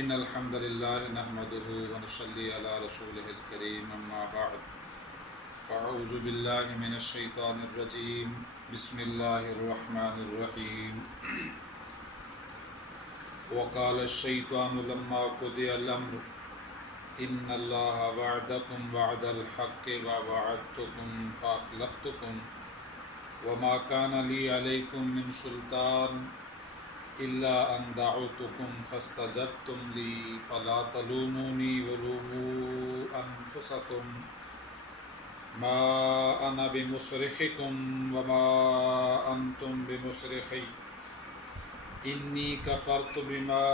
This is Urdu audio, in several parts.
إن الحمد لله نحمده ونصلي على رسوله الكريم أما بعد فأعوذ بالله من الشيطان الرجيم بسم الله الرحمن الرحيم وقال الشيطان لما قضي الأمر إن الله وعدكم وعد الحق ووعدتكم فأخلفتكم وما كان لي عليكم من سلطان إلا أن دعوتكم فاستجبتم لي فلا تلوموني ولوموا أنفسكم ما أنا بمصرخكم وما أنتم بمصرخي إني كفرت بما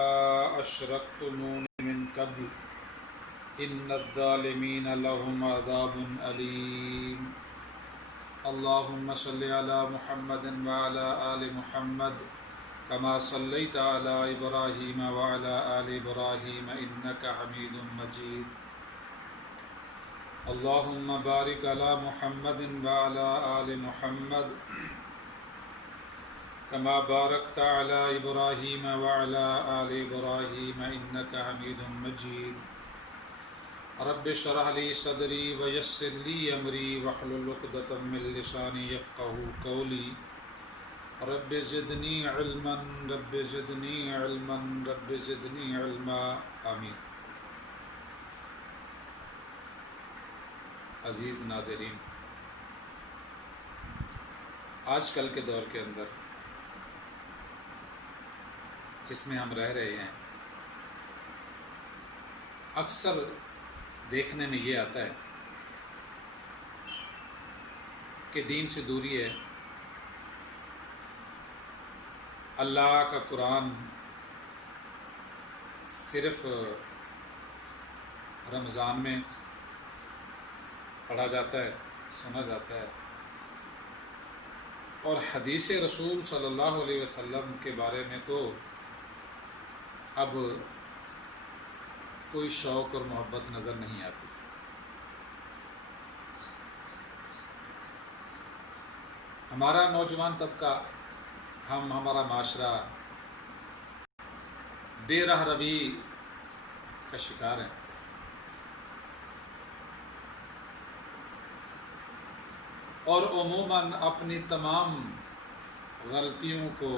أشركتمون من قبل إن الظالمين لهم عذاب أليم اللهم صل على محمد وعلى آل محمد كما صليت على إبراهيم وعلى آل إبراهيم إنك حميد مجيد اللهم بارك على محمد وعلى آل محمد كما باركت على إبراهيم وعلى آل إبراهيم إنك حميد مجيد رب اشرح لي صدري ويسر لي أمري واحلل عقدة من لساني يفقهوا قولي رب زدنی علما رب زدنی علما رب زدنی علما آمین۔ عزیز ناظرین، آج کل کے دور کے اندر جس میں ہم رہ رہے ہیں، اکثر دیکھنے میں یہ آتا ہے کہ دین سے دوری ہے، اللہ کا قرآن صرف رمضان میں پڑھا جاتا ہے، سنا جاتا ہے، اور حدیث رسول صلی اللہ علیہ وسلم کے بارے میں تو اب کوئی شوق اور محبت نظر نہیں آتی۔ ہمارا نوجوان طبقہ، ہمارا معاشرہ بے راہ روی کا شکار ہے۔ اور عموماً اپنی تمام غلطیوں کو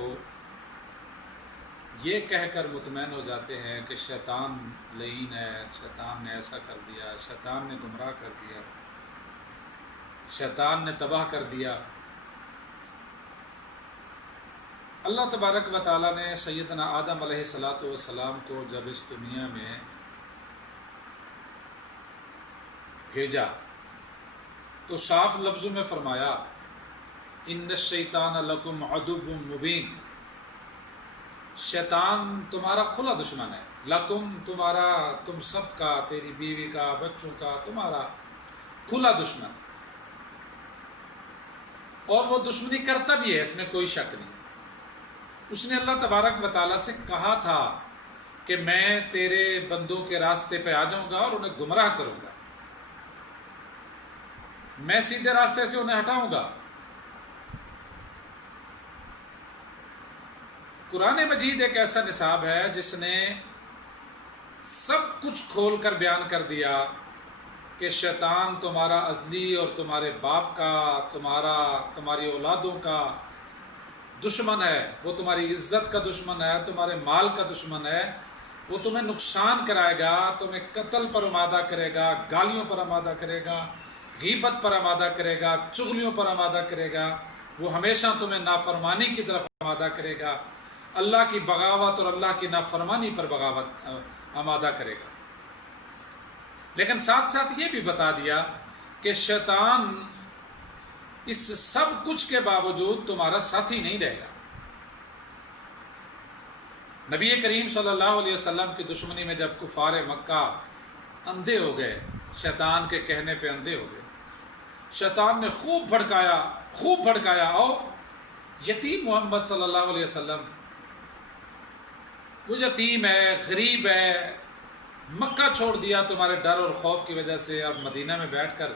یہ کہہ کر مطمئن ہو جاتے ہیں کہ شیطان لعین ہے، شیطان نے ایسا کر دیا، شیطان نے گمراہ کر دیا، شیطان نے تباہ کر دیا۔ اللہ تبارک و تعالیٰ نے سیدنا آدم علیہ السلام کو جب اس دنیا میں بھیجا تو صاف لفظوں میں فرمایا ان الشیطان لکم عدو مبین، شیطان تمہارا کھلا دشمن ہے، لکم تمہارا، تم سب کا، تیری بیوی کا، بچوں کا، تمہارا کھلا دشمن، اور وہ دشمنی کرتا بھی ہے، اس میں کوئی شک نہیں۔ اس نے اللہ تبارک و تعالیٰ سے کہا تھا کہ میں تیرے بندوں کے راستے پہ آ جاؤں گا اور انہیں گمراہ کروں گا، میں سیدھے راستے سے انہیں ہٹاؤں گا۔ قرآن مجید ایک ایسا نصاب ہے جس نے سب کچھ کھول کر بیان کر دیا کہ شیطان تمہارا ازلی اور تمہارے باپ کا، تمہاری اولادوں کا دشمن ہے، وہ تمہاری عزت کا دشمن ہے، تمہارے مال کا دشمن ہے، وہ تمہیں نقصان کرائے گا، تمہیں قتل پر آمادہ کرے گا، گالیوں پر آمادہ کرے گا، غیبت پر آمادہ کرے گا، چغلیوں پر آمادہ کرے گا، وہ ہمیشہ تمہیں نافرمانی کی طرف آمادہ کرے گا، اللہ کی بغاوت اور اللہ کی نافرمانی پر بغاوت آمادہ کرے گا۔ لیکن ساتھ ساتھ یہ بھی بتا دیا کہ شیطان اس سب کچھ کے باوجود تمہارا ساتھی نہیں رہے گا۔ نبی کریم صلی اللہ علیہ وسلم کی دشمنی میں جب کفار مکہ اندھے ہو گئے، شیطان کے کہنے پہ اندھے ہو گئے، شیطان نے خوب بھڑکایا، اور یتیم محمد صلی اللہ علیہ وسلم، وہ یتیم ہے، غریب ہے، مکہ چھوڑ دیا تمہارے ڈر اور خوف کی وجہ سے، اب مدینہ میں بیٹھ کر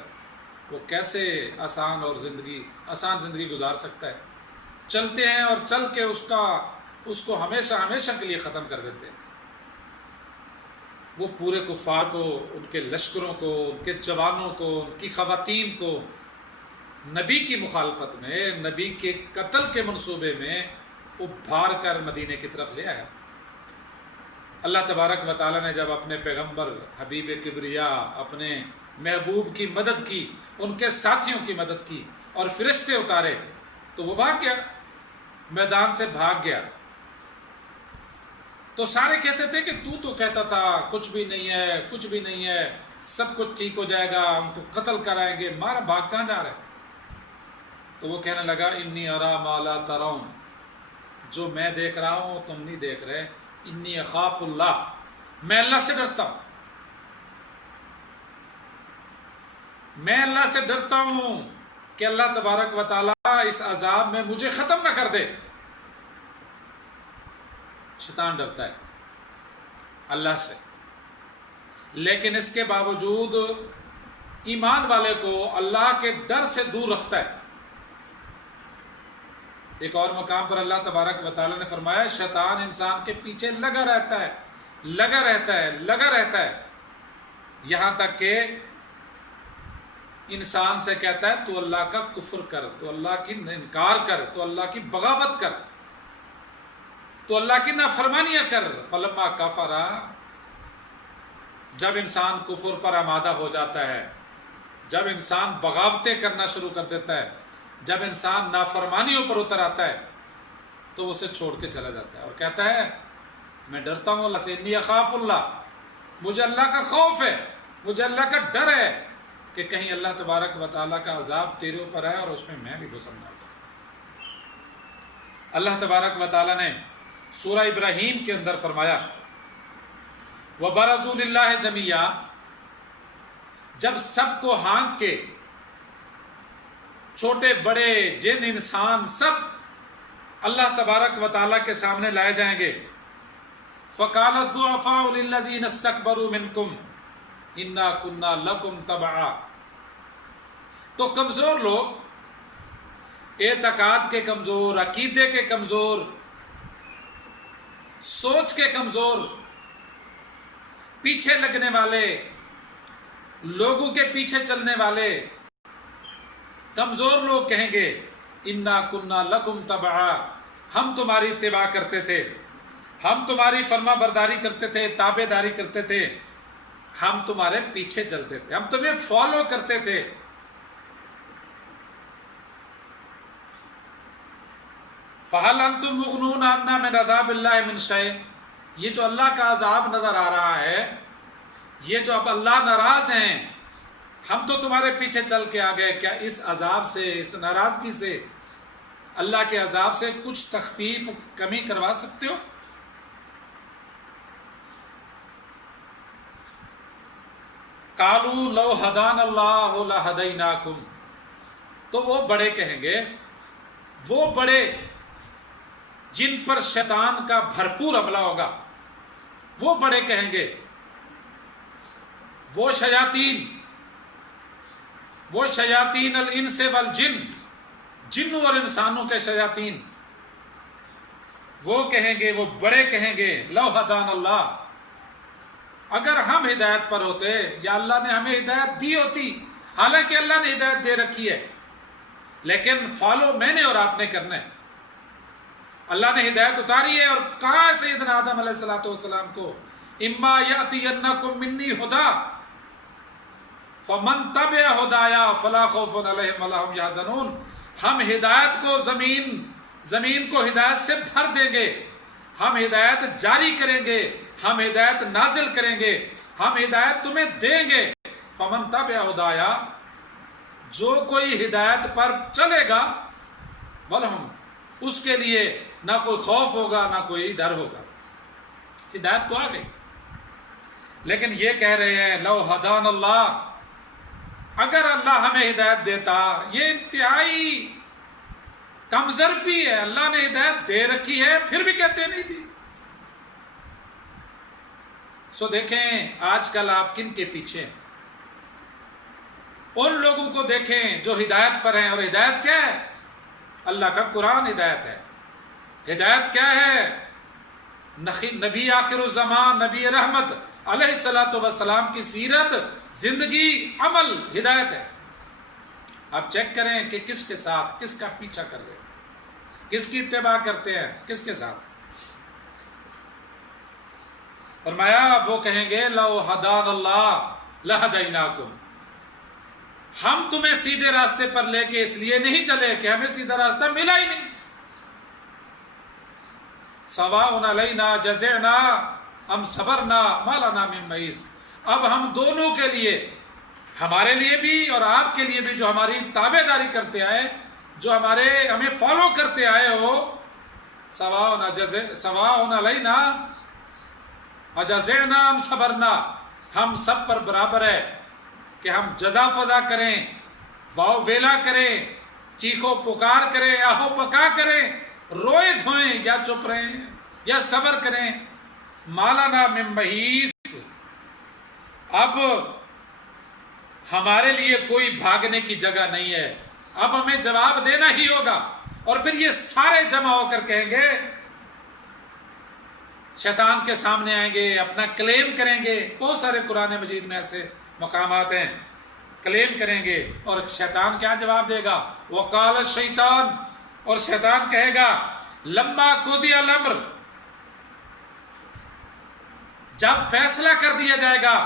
وہ کیسے آسان زندگی گزار سکتا ہے؟ چلتے ہیں اور چل کے اس کو ہمیشہ کے لیے ختم کر دیتے ہیں۔ وہ پورے کفار کو، ان کے لشکروں کو، ان کے جوانوں کو، ان کی خواتین کو نبی کی مخالفت میں، نبی کے قتل کے منصوبے میں ابھار کر مدینے کی طرف لے آیا۔ اللہ تبارک و تعالیٰ نے جب اپنے پیغمبر حبیب کبریا، اپنے محبوب کی مدد کی، ان کے ساتھیوں کی مدد کی اور فرشتے اتارے، تو وہ بھاگ گیا، میدان سے بھاگ گیا۔ تو سارے کہتے تھے کہ تو کہتا تھا کچھ بھی نہیں ہے، کچھ بھی نہیں ہے، سب کچھ ٹھیک ہو جائے گا، ہم کو قتل کرائیں گے، مارا بھاگ کہاں جا رہا ہے؟ تو وہ کہنے لگا انی ارا ما لا ترون، جو میں دیکھ رہا ہوں تم نہیں دیکھ رہے، انی اخاف اللہ، میں اللہ سے ڈرتا ہوں، میں اللہ سے ڈرتا ہوں کہ اللہ تبارک و تعالیٰ اس عذاب میں مجھے ختم نہ کر دے۔ شیطان ڈرتا ہے اللہ سے، لیکن اس کے باوجود ایمان والے کو اللہ کے ڈر سے دور رکھتا ہے۔ ایک اور مقام پر اللہ تبارک و تعالیٰ نے فرمایا شیطان انسان کے پیچھے لگا رہتا ہے، لگا رہتا ہے، لگا رہتا ہے، یہاں تک کہ انسان سے کہتا ہے تو اللہ کا کفر کر، تو اللہ کی انکار کر، تو اللہ کی بغاوت کر، تو اللہ کی نافرمانیاں کر۔ فلما کفر، جب انسان کفر پر آمادہ ہو جاتا ہے، جب انسان بغاوتیں کرنا شروع کر دیتا ہے، جب انسان نافرمانیوں پر اتر آتا ہے، تو وہ اسے چھوڑ کے چلا جاتا ہے اور کہتا ہے میں ڈرتا ہوں اللہ سے، انی اخاف اللہ، مجھے اللہ کا خوف ہے، مجھے اللہ کا ڈر ہے کہ کہیں اللہ تبارک و تعالیٰ کا عذاب تیرے اوپر ہے اور اس میں بھی گھسم نہ جاؤں۔ اللہ تبارک و تعالیٰ نے سورہ ابراہیم کے اندر فرمایا وَبَرَزُوا لِلَّهِ جَمِيعًا، جب سب کو ہانک کے، چھوٹے بڑے جن انسان سب اللہ تبارک و تعالیٰ کے سامنے لائے جائیں گے۔ فَقَالَ الضُّعَفَاءُ لِلَّذِينَ اسْتَكْبَرُوا مِنْكُمْ إِنَّا كُنَّا لَكُمْ تَبَعًا، تو کمزور لوگ، اعتقاد کے کمزور، عقیدے کے کمزور، سوچ کے کمزور، پیچھے لگنے والے، لوگوں کے پیچھے چلنے والے کمزور لوگ کہیں گے انا کنا لکم تبعا، ہم تمہاری اتباع کرتے تھے، ہم تمہاری فرما برداری کرتے تھے، تابع داری کرتے تھے، ہم تمہارے پیچھے چلتے تھے، ہم تمہیں فالو کرتے تھے۔ فَهَلْ أَنْتُمْ مُغْنُونَ عَنَّا مِنْ عَذَابِ اللَّهِ مِنْ شَيْءٍ، یہ جو اللہ کا عذاب نظر آ رہا ہے، یہ جو اب اللہ ناراض ہیں، ہم تو تمہارے پیچھے چل کے آ گئے، کیا اس عذاب سے، اس ناراضگی سے، اللہ کے عذاب سے کچھ تخفیف، کمی کروا سکتے ہو؟ قَالُوا لَوْ هَدَانَ اللَّهُ لَهَدَيْنَاكُمْ، تو وہ بڑے کہیں گے، وہ بڑے جن پر شیطان کا بھرپور حملہ ہوگا، وہ بڑے کہیں گے، وہ شیاطین الانس والجن، جنوں اور انسانوں کے شیاطین، وہ کہیں گے، وہ بڑے کہیں گے لو ہدان اللہ، اگر ہم ہدایت پر ہوتے یا اللہ نے ہمیں ہدایت دی ہوتی، حالانکہ اللہ نے ہدایت دے رکھی ہے، لیکن فالو میں نے اور آپ نے کرنا ہے۔ اللہ نے ہدایت اتاری ہے اور کہا ہے سیدنا آدم علیہ السلام کو اما یأتینکم منی ہدا فمن تبع ہدایا فلا خوف علیہم ولا ہم یحزنون، ہم ہدایت کو زمین کو ہدایت سے بھر دیں گے، ہم ہدایت جاری کریں گے، ہم ہدایت نازل کریں گے، ہم ہدایت تمہیں دیں گے۔ فمن تبع ہدایا، جو کوئی ہدایت پر چلے گا، ولہم، اس کے لیے نہ کوئی خوف ہوگا نہ کوئی ڈر ہوگا۔ ہدایت تو آ گئی، لیکن یہ کہہ رہے ہیں لو ہدان اللہ، اگر اللہ ہمیں ہدایت دیتا، یہ انتہائی کم ظرفی ہے، اللہ نے ہدایت دے رکھی ہے پھر بھی کہتے نہیں دی۔ سو دیکھیں آج کل آپ کن کے پیچھے ہیں؟ ان لوگوں کو دیکھیں جو ہدایت پر ہیں، اور ہدایت کیا ہے؟ اللہ کا قرآن ہدایت ہے۔ ہدایت کیا ہے؟ نبی آخر الزمان، نبی رحمت علیہ الصلوۃ والسلام کی سیرت، زندگی، عمل ہدایت ہے۔ آپ چیک کریں کہ کس کے ساتھ، کس کا پیچھا کر رہے ہیں، کس کی اتباع کرتے ہیں، کس کے ساتھ۔ فرمایا وہ کہیں گے لو ہدان اللہ لہدیناکم، ہم تمہیں سیدھے راستے پر لے کے اس لیے نہیں چلے کہ ہمیں سیدھا راستہ ملا ہی نہیں۔ سواء علینا جزعنا ام صبرنا ما لنا من محیص، اب ہم دونوں کے لیے، ہمارے لیے بھی اور آپ کے لیے بھی جو ہماری تابع داری کرتے آئے، جو ہمیں فالو کرتے آئے ہو، سواء علینا اجزعنا ام صبرنا، ہم سب پر برابر ہے کہ ہم جزا فضا کریں، واؤ ویلا کریں، چیخو پکار کریں، آہو پکا کریں، روئے دھوئیں یا چپ رہیں یا صبر کریں۔ مالانا من محیص، اب ہمارے لیے کوئی بھاگنے کی جگہ نہیں ہے، اب ہمیں جواب دینا ہی ہوگا۔ اور پھر یہ سارے جمع ہو کر کہیں گے، شیطان کے سامنے آئیں گے، اپنا کلیم کریں گے۔ بہت سارے قرآن مجید میں ایسے مقامات ہیں، کلیم کریں گے اور شیطان کیا جواب دے گا؟ وقال الشیطان، اور شیطان کہے گا لما قضی الامر، جب فیصلہ کر دیا جائے گا،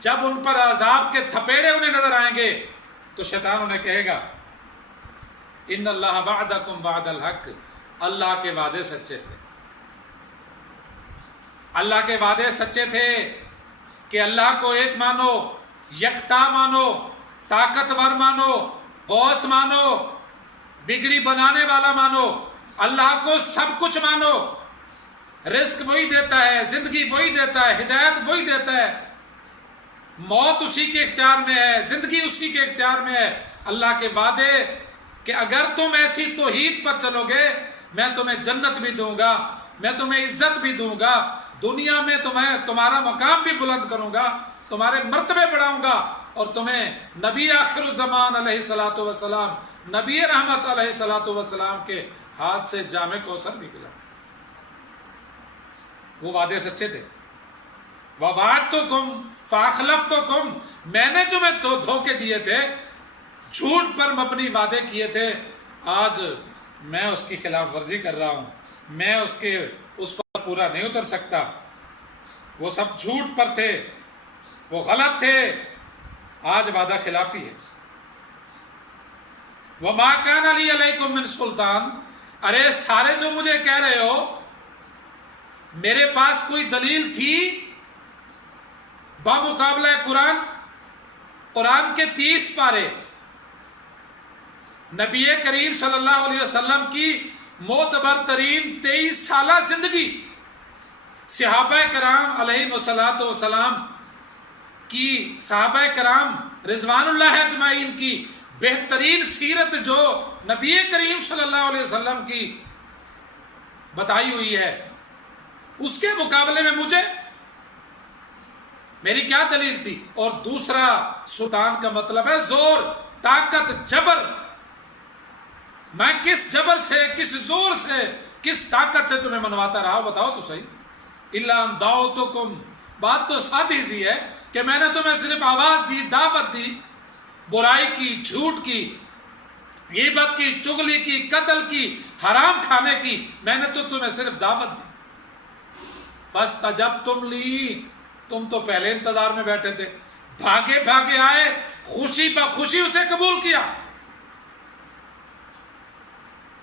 جب ان پر عذاب کے تھپیڑے انہیں نظر آئیں گے، تو شیطان انہیں کہے گا ان اللہ وعدکم وعد الحق، اللہ کے وعدے سچے تھے، اللہ کے وعدے سچے تھے کہ اللہ کو ایک مانو، یکتا مانو، طاقتور مانو، غوث مانو، بگڑی بنانے والا مانو، اللہ کو سب کچھ مانو۔ رزق وہی دیتا ہے، زندگی وہی دیتا ہے، ہدایت وہی دیتا ہے، موت اسی کے اختیار میں ہے، زندگی اسی کے اختیار میں ہے۔ اللہ کے وعدے کہ اگر تم ایسی توحید پر چلو گے، میں تمہیں جنت بھی دوں گا، میں تمہیں عزت بھی دوں گا، دنیا میں تمہارا مقام بھی بلند کروں گا، تمہارے مرتبے بڑھاؤں گا، اور تمہیں نبی آخر الزمان علیہ الصلوۃ والسلام، نبی رحمت علیہ الصلوۃ والسلام کے ہاتھ سے جام کوثر بھی پلاؤں۔ وہ وعدے سچے تھے۔ وَوَعَدتُکُمْ فَأَخْلَفْتُکُمْ، میں نے جو دھوکے دیے تھے، جھوٹ پر مبنی وعدے کیے تھے، آج میں اس کی خلاف ورزی کر رہا ہوں، میں اس پر پورا نہیں اتر سکتا۔ وہ سب جھوٹ پر تھے، وہ غلط تھے، آج وعدہ خلافی ہے۔ وَمَا كَانَ لِي عَلَيْكُمْ مِنْ سُلْطَانٍ، ارے سارے جو مجھے کہہ رہے ہو، میرے پاس کوئی دلیل تھی بمقابلہ قرآن کے 30 پارے، نبی کریم صلی اللہ علیہ وسلم کی معتبر ترین 23 سالہ زندگی، صحابہ کرام علیہ الصلوۃ والسلام کی، صحابہ کرام رضوان اللہ اجمعین کی بہترین سیرت جو نبی کریم صلی اللہ علیہ وسلم کی بتائی ہوئی ہے، اس کے مقابلے میں میری کیا دلیل تھی؟ اور دوسرا، سلطان کا مطلب ہے زور، طاقت، جبر۔ میں کس جبر سے، کس زور سے، کس طاقت سے تمہیں منواتا رہا، بتاؤ تو صحیح۔ الا ان دعوتکم، بات تو سادی سی ہے کہ میں نے تمہیں صرف آواز دی، دعوت دی، برائی کی، جھوٹ کی، غیبت کی، چغلی کی، قتل کی، حرام کھانے کی، میں نے تو تمہیں صرف دعوت دی۔ فاستجبتم لی، تم تو پہلے انتظار میں بیٹھے تھے، بھاگے بھاگے آئے، خوشی بخوشی اسے قبول کیا،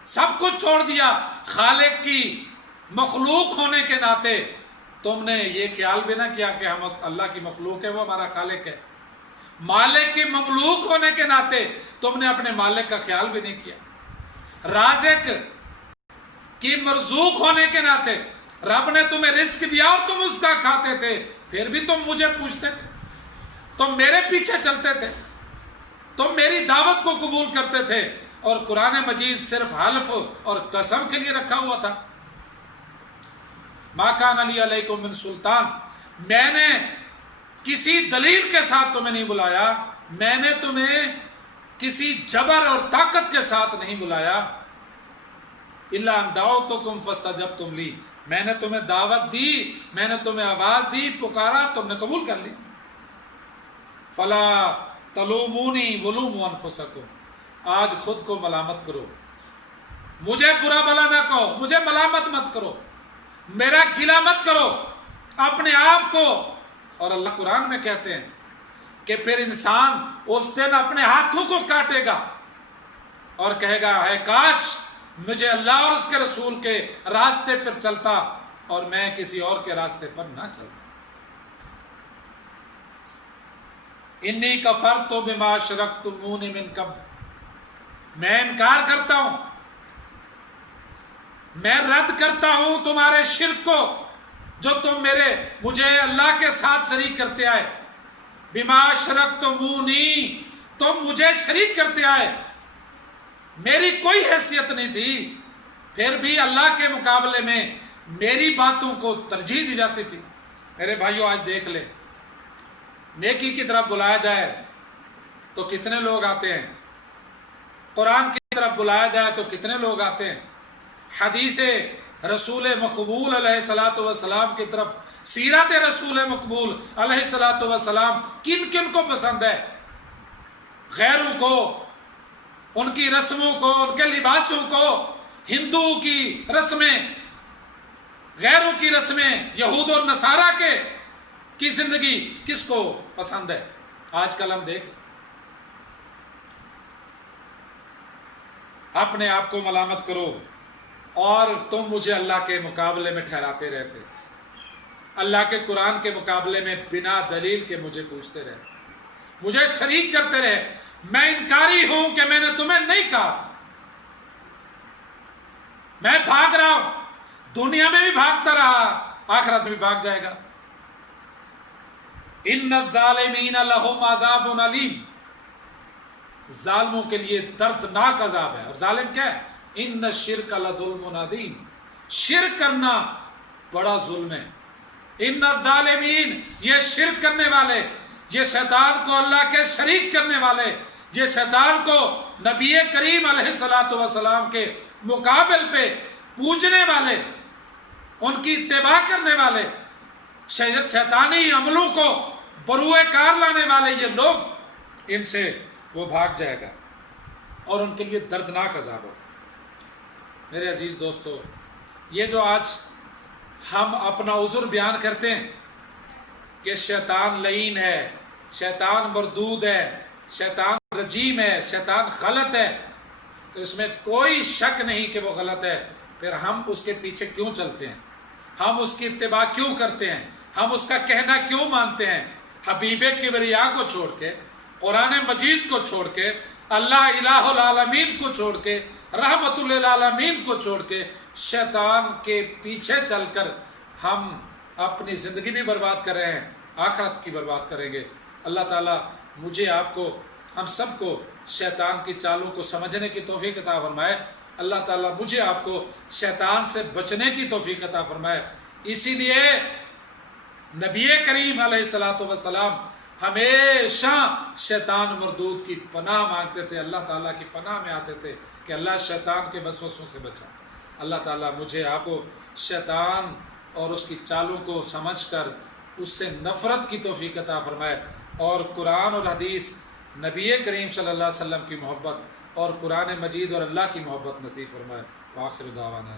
سب کچھ چھوڑ دیا۔ خالق کی مخلوق ہونے کے ناطے تم نے یہ خیال بھی نہ کیا کہ ہم اللہ کی مخلوق ہے، وہ ہمارا خالق ہے۔ مالک کی مملوک ہونے کے ناطے تم نے اپنے مالک کا خیال بھی نہیں کیا۔ رازق کی مرزوق ہونے کے ناطے رب نے تمہیں رزق دیا اور تم اس کا کھاتے تھے، پھر بھی تم مجھے پوچھتے تھے، تم میرے پیچھے چلتے تھے، تم میری دعوت کو قبول کرتے تھے، اور قرآن مجید صرف حلف اور قسم کے لیے رکھا ہوا تھا۔ ما کان لی علیکم من سلطان، میں نے کسی دلیل کے ساتھ تمہیں نہیں بلایا، میں نے تمہیں کسی جبر اور طاقت کے ساتھ نہیں بلایا۔ الا ان دعوتکم فاستجبتم لی، میں نے تمہیں دعوت دی، میں نے تمہیں آواز دی، پکارا، تم نے قبول کر لی۔ فلا تلومونی ولوموا انفسکم، آج خود کو ملامت کرو، مجھے برا بلا نہ کہو، مجھے ملامت مت کرو، میرا گلہ مت کرو اپنے آپ کو۔ اور اللہ قرآن میں کہتے ہیں کہ پھر انسان اس دن اپنے ہاتھوں کو کاٹے گا اور کہے گا ہے کاش مجھے اللہ اور اس کے رسول کے راستے پر چلتا اور میں کسی اور کے راستے پر نہ چلتا۔ انی کفرت بما اشرکتمون من قبل، میں انکار کرتا ہوں، میں رد کرتا ہوں تمہارے شرک کو جو تم مجھے اللہ کے ساتھ شریک کرتے آئے۔ بما اشرکتمونی، تم مجھے شریک کرتے آئے، میری کوئی حیثیت نہیں تھی، پھر بھی اللہ کے مقابلے میں میری باتوں کو ترجیح دی جاتی تھی۔ میرے بھائیوں آج دیکھ لیں، نیکی کی طرف بلایا جائے تو کتنے لوگ آتے ہیں، قرآن کی طرف بلایا جائے تو کتنے لوگ آتے ہیں، حدیث رسول مقبول علیہ الصلوۃ والسلام کی طرف، سیرت رسول مقبول علیہ الصلوۃ والسلام کن کن کو پسند ہے؟ غیروں کو، ان کی رسموں کو، ان کے لباسوں کو، ہندوؤں کی رسمیں، غیروں کی رسمیں، یہود اور نصارہ کی زندگی کس کو پسند ہے؟ آج کل ہم دیکھ اپنے آپ کو ملامت کرو اور تم مجھے اللہ کے مقابلے میں ٹھہراتے رہتے، اللہ کے قرآن کے مقابلے میں بنا دلیل کے مجھے پوچھتے رہے، مجھے شریک کرتے رہے۔ میں انکاری ہوں کہ میں نے تمہیں نہیں کہا، میں بھاگ رہا ہوں، دنیا میں بھی بھاگتا رہا، آخرت میں بھی بھاگ جائے گا۔ ان الظالمین لہم عذاب علیم، ظالموں کے لیے دردناک عذاب ہے۔ اور ظالم کیا ہے؟ ان الشرک لظلم عظیم، شرک کرنا بڑا ظلم ہے۔ ان الظالمین، یہ شرک کرنے والے، یہ شیطان کو اللہ کے شریک کرنے والے، یہ شیطان کو نبی کریم علیہ الصلوۃ والسلام کے مقابل پہ پوجنے والے، ان کی اتباع کرنے والے، شیطانی عملوں کو بروئے کار لانے والے یہ لوگ، ان سے وہ بھاگ جائے گا اور ان کے لیے دردناک عذاب ہوگا۔ میرے عزیز دوستو، یہ جو آج ہم اپنا عذر بیان کرتے ہیں کہ شیطان لعین ہے، شیطان مردود ہے، شیطان رجیم ہے، شیطان غلط ہے، تو اس میں کوئی شک نہیں کہ وہ غلط ہے، پھر ہم اس کے پیچھے کیوں چلتے ہیں؟ ہم اس کی اتباع کیوں کرتے ہیں؟ ہم اس کا کہنا کیوں مانتے ہیں؟ حبیب کبریا کو چھوڑ کے، قرآن مجید کو چھوڑ کے، اللہ الہ العالمین کو چھوڑ کے، رحمت للعالمین کو چھوڑ کے، شیطان کے پیچھے چل کر ہم اپنی زندگی بھی برباد کر رہے ہیں، آخرت کی برباد کریں گے۔ اللہ تعالیٰ مجھے، آپ کو، ہم سب کو شیطان کی چالوں کو سمجھنے کی توفیق عطا فرمائے۔ اللہ تعالیٰ مجھے، آپ کو شیطان سے بچنے کی توفیق عطا فرمائے۔ اسی لیے نبی کریم علیہ الصلوۃ والسلام ہمیشہ شیطان مردود کی پناہ مانگتے تھے، اللہ تعالیٰ کی پناہ میں آتے تھے کہ اللہ شیطان کے وسوسوں سے بچا۔ اللہ تعالیٰ مجھے، آپ کو شیطان اور اس کی چالوں کو سمجھ کر اس سے نفرت کی توفیق عطا فرمائے، اور قرآن اور حدیث، نبی کریم صلی اللہ علیہ وسلم کی محبت اور قرآن مجید اور اللہ کی محبت نصیب فرمائے۔ وآخر دعوانا